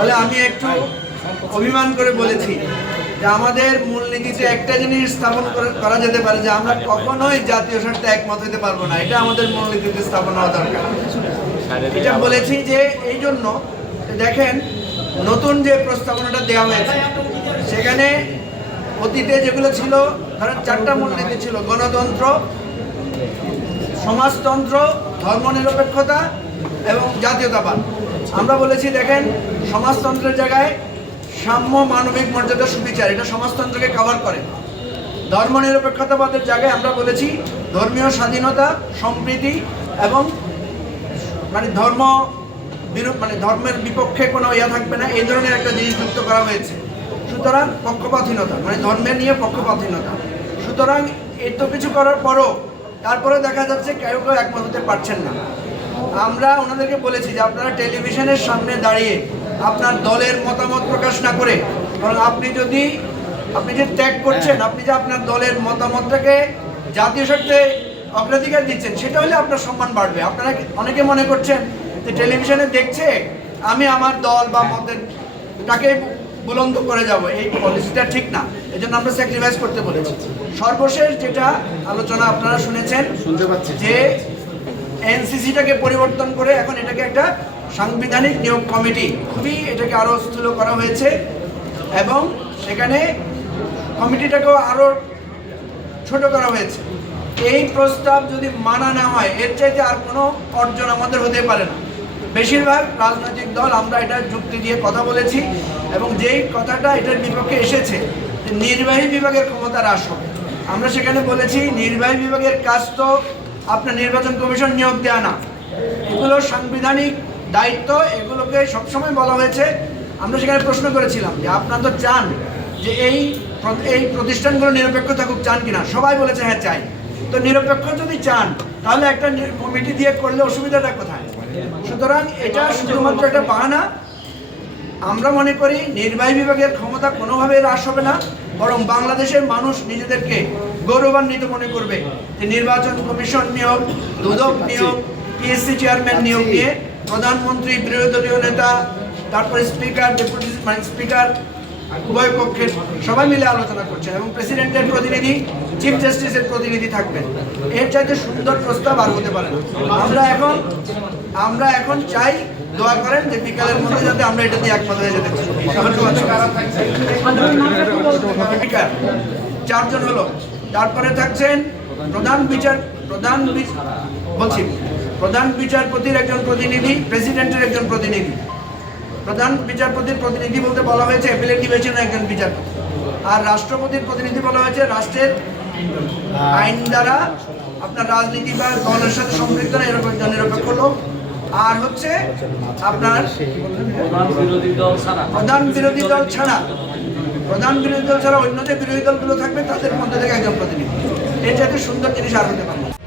ফলে আমি একটু অভিমান করে বলেছি যে আমাদের মূলনীতিতে একটা জিনিস স্থাপন করে- করা যেতে পারে যে আমরা কখনোই জাতীয় স্বার্থে একমত হতে পারব না। এটা আমাদের মূলনীতিতে স্থাপন হওয়া দরকার। এটা বলেছি যে এই জন্য দেখেন, নতুন যে প্রস্তাবনাটা দেওয়া হয়েছে, সেখানে অতীতে যেগুলো ছিল, ধরেন চারটা মূলনীতি ছিল, গণতন্ত্র, সমাজতন্ত্র, ধর্মনিরপেক্ষতা এবং জাতীয়তাবাদ। আমরা বলেছি, দেখেন, সমাজতন্ত্রের জায়গায় সাম্য মানবিক মর্যাদা সুবিচার, এটা সমাজতন্ত্রকে কভার করে। ধর্মনিরপেক্ষতাবাদের জায়গায় আমরা বলেছি, ধর্মীয় স্বাধীনতা, সম্প্রীতি এবং মানে ধর্ম বিরূপ মানে ধর্মের বিপক্ষে কোনো ইয়া থাকবে না, এই ধরনের একটা জিনিস যুক্ত করা হয়েছে। সুতরাং পক্ষপাতহীনতা মানে ধর্মের নিয়ে পক্ষপাতহীনতা সুতরাং এত কিছু করার পরও, তারপরে দেখা যাচ্ছে কেউ কেউ একমত হতে পারছেন না। আমরা ওনাদেরকে বলেছি যে আপনারা টেলিভিশনের সামনে দাঁড়িয়ে আপনার দলের মতামত প্রকাশ না করে বরং আপনি যদি আপনি যে ত্যাগ করছেন আপনি যে আপনার দলের মতামতটাকে জাতীয় স্বার্থে অগ্রাধিকার দিচ্ছেন সেটা হলে আপনার সম্মান বাড়বে। আপনারা অনেকে মনে করছেন যে টেলিভিশনে দেখছে আমি আমার দল বা মতের তাকে বুলন্দ করে যাব। এই পলিসিটা ঠিক না। এই জন্য আমরা স্যাক্রিফাইস করতে বলেছি। সর্বশেষ যেটা আলোচনা আপনারা শুনেছেন শুনতে পাচ্ছি। যে এনসিসিটাকে পরিবর্তন করে এখন এটাকে একটা সাংবিধানিক নিয়োগ কমিটি, খুবই এটাকে আরও স্থূল করা হয়েছে। এবং সেখানে কমিটিটাকেও আরও ছোট করা হয়েছে। এই প্রস্তাব যদি মানা না হয়, এর চাইতে আর কোনো অর্জন আমাদের হতে পারে না। বেশিরভাগ রাজনৈতিক দল আমরা এটা যুক্তি দিয়ে কথা বলেছি এবং যেই কথাটা এটার বিপক্ষে এসেছে নির্বাহী বিভাগের ক্ষমতা হ্রাস হবে আমরা সেখানে বলেছি, নির্বাহী বিভাগের কাজ তো আপনার নির্বাচন কমিশন নিয়োগ দেওয়া না। এগুলো সাংবিধানিক দায়িত্ব, এগুলোকে সবসময় বলা হয়েছে। আমরা সেখানে প্রশ্ন করেছিলাম যে আপনারা তো চান যে এই এই প্রতিষ্ঠানগুলো নিরপেক্ষ থাকুক, চান কিনা? সবাই বলেছে হ্যাঁ চাই। তো নিরপেক্ষ যদি চান, তাহলে একটা কমিটি দিয়ে করলে অসুবিধাটা কোথায়? সুতরাং এটা শুধুমাত্র একটা বাহানা। আমরা মনে করি, নির্বাহী বিভাগের ক্ষমতা কোনোভাবে হ্রাস হবে না। বরং বাংলাদেশের মানুষ নিজেদেরকে গৌরবান্বিত মনে করবে যে নির্বাচন কমিশন নিয়োগ দুদক নিয়োগ পিএসসি চেয়ারম্যান নিয়োগ নিয়ে প্রধানমন্ত্রী বিরোধী দলীয় নেতা তারপরে স্পিকার ডেপুটি মানে স্পিকার উভয় পক্ষের সবাই মিলে আলোচনা করছেন এবং প্রেসিডেন্টের প্রতিনিধি চিফ জাস্টিসের প্রতিনিধি থাকবেন। এর চাইতে সুন্দর প্রস্তাব আর হতে পারে না। আমরা এখন আমরা এখন চাই দোয়া করেন যে বিকালের মধ্যে যাতে আমরা এটা দিয়ে একমত হয়ে যেতে পারি। চারজন হলো। তারপরে থাকছেন প্রধান বিচার প্রধান বলছি প্রধান বিচারপতির একজন প্রতিনিধি প্রেসিডেন্টের একজন প্রতিনিধি। প্রধান বিচারপতির প্রতিনিধি বলতে বলা হয়েছে অ্যাপিলেট ডিভিশনের একজন বিচারপতি। আর রাষ্ট্রপতির প্রতিনিধি বলা হয়েছে রাষ্ট্রের আইন দ্বারা আপনার রাজনীতি বা দলের সাথে সম্পৃক্ত না এরকম একজন নিরপেক্ষ লোক। আর হচ্ছে আপনার প্রধান বিরোধী দল ছাড়া। প্রধান বিরোধী দল ছাড়া অন্য যে বিরোধী দলগুলো থাকবে তাদের মধ্যে থেকে একজন প্রতিনিধি এর জাতীয় সুন্দর জিনিস আর হতে পারবে।